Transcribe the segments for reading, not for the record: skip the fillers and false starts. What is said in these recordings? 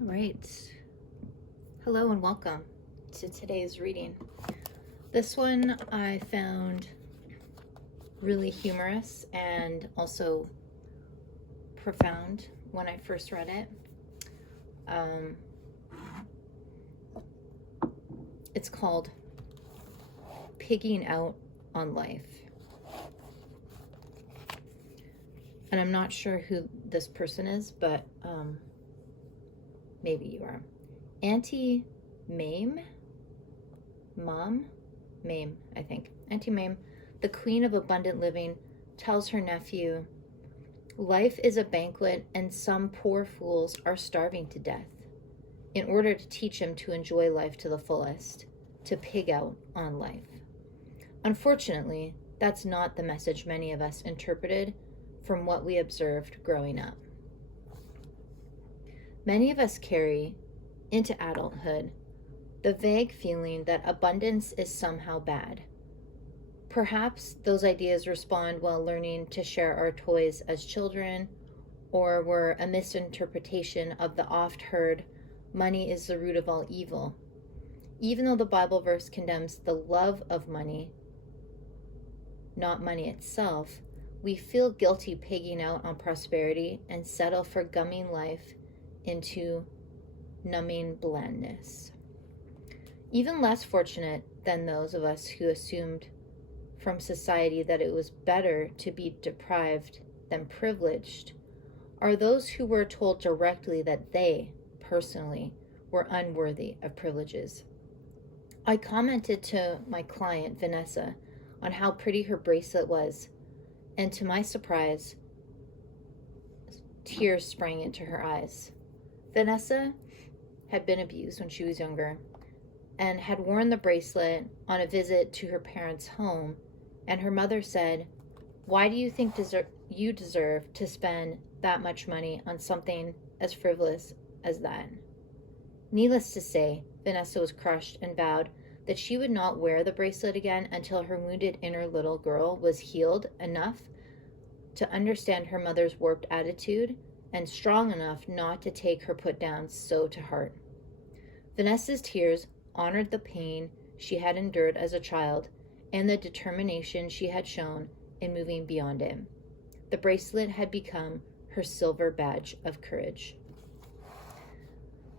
All right. Hello and welcome to today's reading. This one I found really humorous and also profound when I first read it. It's called Pigging Out on Life. And I'm not sure who this person is, but maybe you are. Auntie Mame, I think. Auntie Mame, the queen of abundant living, tells her nephew, "Life is a banquet and some poor fools are starving to death," in order to teach him to enjoy life to the fullest, to pig out on life. Unfortunately, that's not the message many of us interpreted from what we observed growing up. Many of us carry into adulthood the vague feeling that abundance is somehow bad. Perhaps those ideas respond while learning to share our toys as children, or were a misinterpretation of the oft-heard, "Money is the root of all evil." Even though the Bible verse condemns the love of money, not money itself, we feel guilty pigging out on prosperity and settle for gumming life into numbing blandness. Even less fortunate than those of us who assumed from society that it was better to be deprived than privileged are those who were told directly that they, personally, were unworthy of privileges. I commented to my client, Vanessa, on how pretty her bracelet was, and to my surprise, tears sprang into her eyes. Vanessa had been abused when she was younger and had worn the bracelet on a visit to her parents' home, and her mother said, "Why do you think you deserve to spend that much money on something as frivolous as that?" Needless to say, Vanessa was crushed and vowed that she would not wear the bracelet again until her wounded inner little girl was healed enough to understand her mother's warped attitude and strong enough not to take her put-downs so to heart. Vanessa's tears honored the pain she had endured as a child and the determination she had shown in moving beyond it. The bracelet had become her silver badge of courage.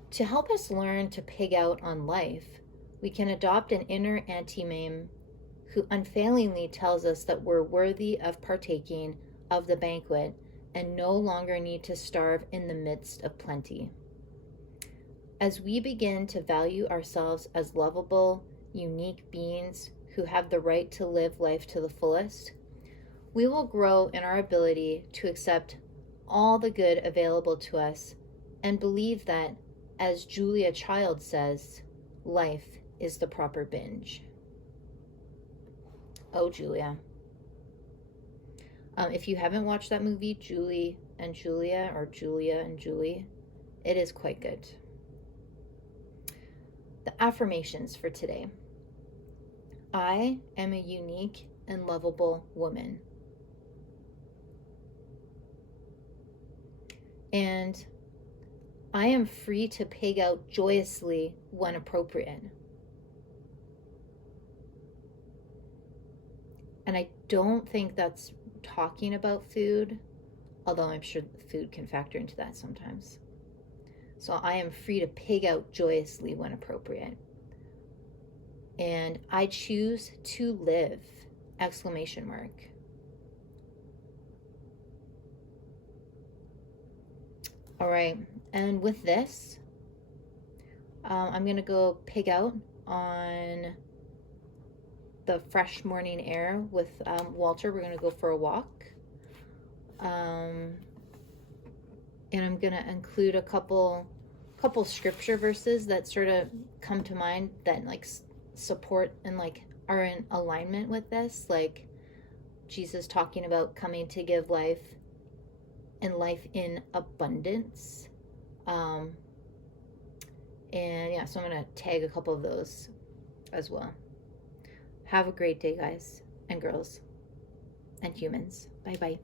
To help us learn to pig out on life, we can adopt an inner Auntie Mame who unfailingly tells us that we're worthy of partaking of the banquet and no longer need to starve in the midst of plenty. As we begin to value ourselves as lovable, unique beings who have the right to live life to the fullest, we will grow in our ability to accept all the good available to us and believe that, as Julia Child says, life is the proper binge. Oh, Julia. If you haven't watched that movie, Julie and Julia, or Julia and Julie, it is quite good. The affirmations for today. I am a unique and lovable woman. And I am free to pig out joyously when appropriate. And I don't think that's talking about food, although I'm sure food can factor into that sometimes. So I am free to pig out joyously when appropriate. And I choose to live, exclamation mark. All right, and with this, I'm gonna go pig out on the fresh morning air with Walter. We're gonna go for a walk. And I'm gonna include a couple scripture verses that sort of come to mind that like support and like are in alignment with this, like Jesus talking about coming to give life and life in abundance. And yeah, so I'm gonna tag a couple of those as well. Have a great day, guys and girls and humans. Bye bye.